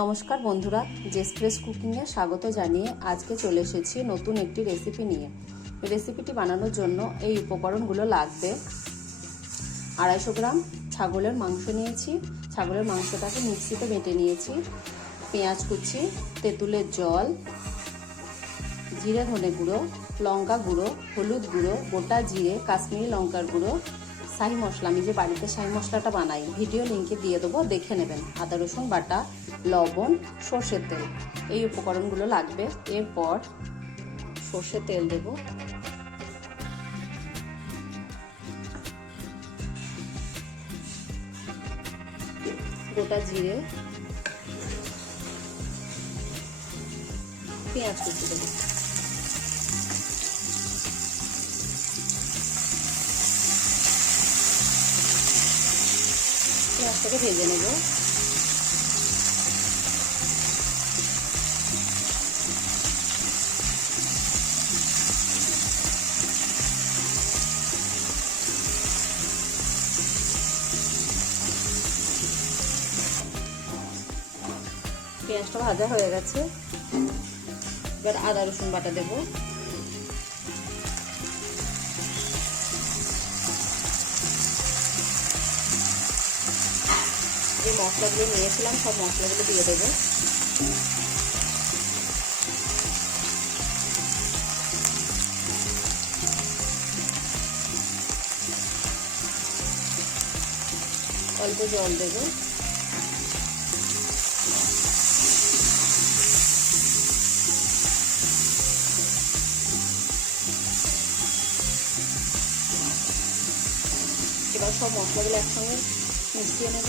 নমস্কার বন্ধুরা, জেসপ্রেস কুকিংয়ে স্বাগত জানিয়ে আজকে চলে এসেছি নতুন একটি রেসিপি নিয়ে। রেসিপিটি বানানোর জন্য এই উপকরণগুলো লাগবে। 250 গ্রাম ছাগলের মাংস নিয়েছি। ছাগলের মাংসটাকে মিক্সিতে বেটে নিয়েছি। পেঁয়াজ কুচি, তেঁতুলের জল, জিরে ধনে গুঁড়ো, লঙ্কা গুঁড়ো, হলুদ গুঁড়ো, গোটা জিরে, কাশ্মীরি লঙ্কার গুঁড়ো, শাহি মশলা। আমি যে বাড়িতে শাহি মশলাটা বানাই ভিডিও লিঙ্কে দিয়ে দেবো, দেখে নেবেন। আদা রসুন বাটা, লবণ, সর্ষের তেল, এই উপকরণগুলো লাগবে। এরপর সর্ষের তেল দেব, গোটা জিরে, পেঁয়াজ কুচি দেবো, পেঁয়াজটাকে ভেজে নেব। পেঁয়াজটা ভাজা হয়ে গেছে, এবার আদা রসুন বাটা দেব। যে মশলাগুলো নিয়েছিলাম সব মশলাগুলো দিয়ে দেবো। অল্প জল দেবো। এবার সব মশলাগুলো একসঙ্গে মিশিয়ে নেব।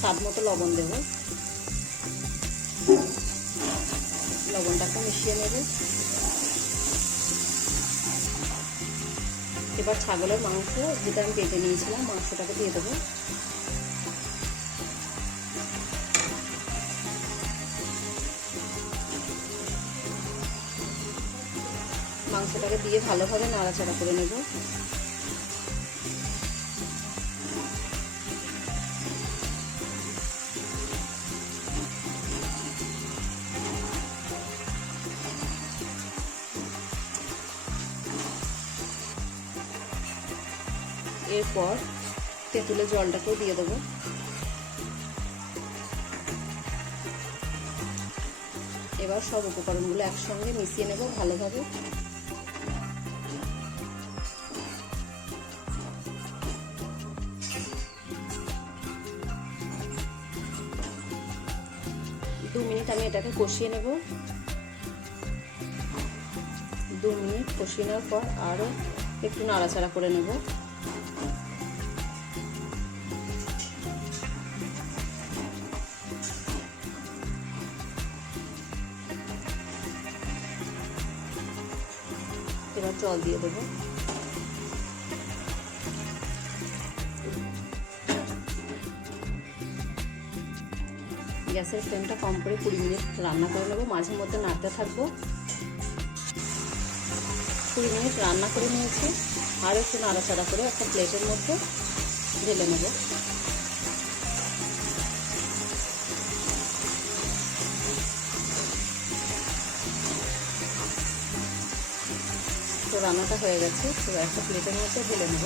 স্বাদ মতো লবণ দেব, লবণটাকে মিশিয়ে নেব। এবার ছাগলের মাংস যেটা আমি কেটে নিয়েছিলাম মাংসটাকে দিয়ে দেবো। মাংসটাকে দিয়ে ভালোভাবে নাড়াচাড়া করে নেব। এরপর তেঁতুলের জলটাকেও দিয়ে দেবো। এবার সব উপকরণগুলো একসঙ্গে মিশিয়ে নেব ভালোভাবে। দু মিনিট আমি এটাকে কষিয়ে নেব। 2 মিনিট কষিয়ে নেওয়ার পর আরও একটু নাড়াচাড়া করে নেব। এবার জল দিয়ে দেবো। গ্যাসের ফ্লেমটা কম করে 20 মিনিট রান্না করে নেব। মাঝে মধ্যে নাড়তে থাকবো। 20 মিনিট রান্না করে নিয়েছি। আর একটু নাড়াচাড়া করে একটা প্লেটের মধ্যে ঢেলে নেব। তো রান্নাটা হয়ে গেছে, তো একটা প্লেটের মধ্যে ঢেলে নেব।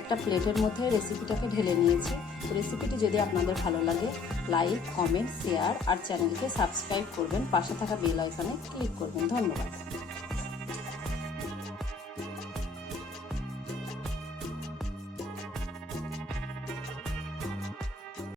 একটা প্লেটের মধ্যে রেসিপিটাকে ঢেলে নিয়েছি। রেসিপিটি যদি আপনাদের ভালো লাগে লাইক, কমেন্ট, শেয়ার আর চ্যানেলকে সাবস্ক্রাইব করবেন। পাশে থাকা বেল আইকনে ক্লিক করবেন। ধন্যবাদ।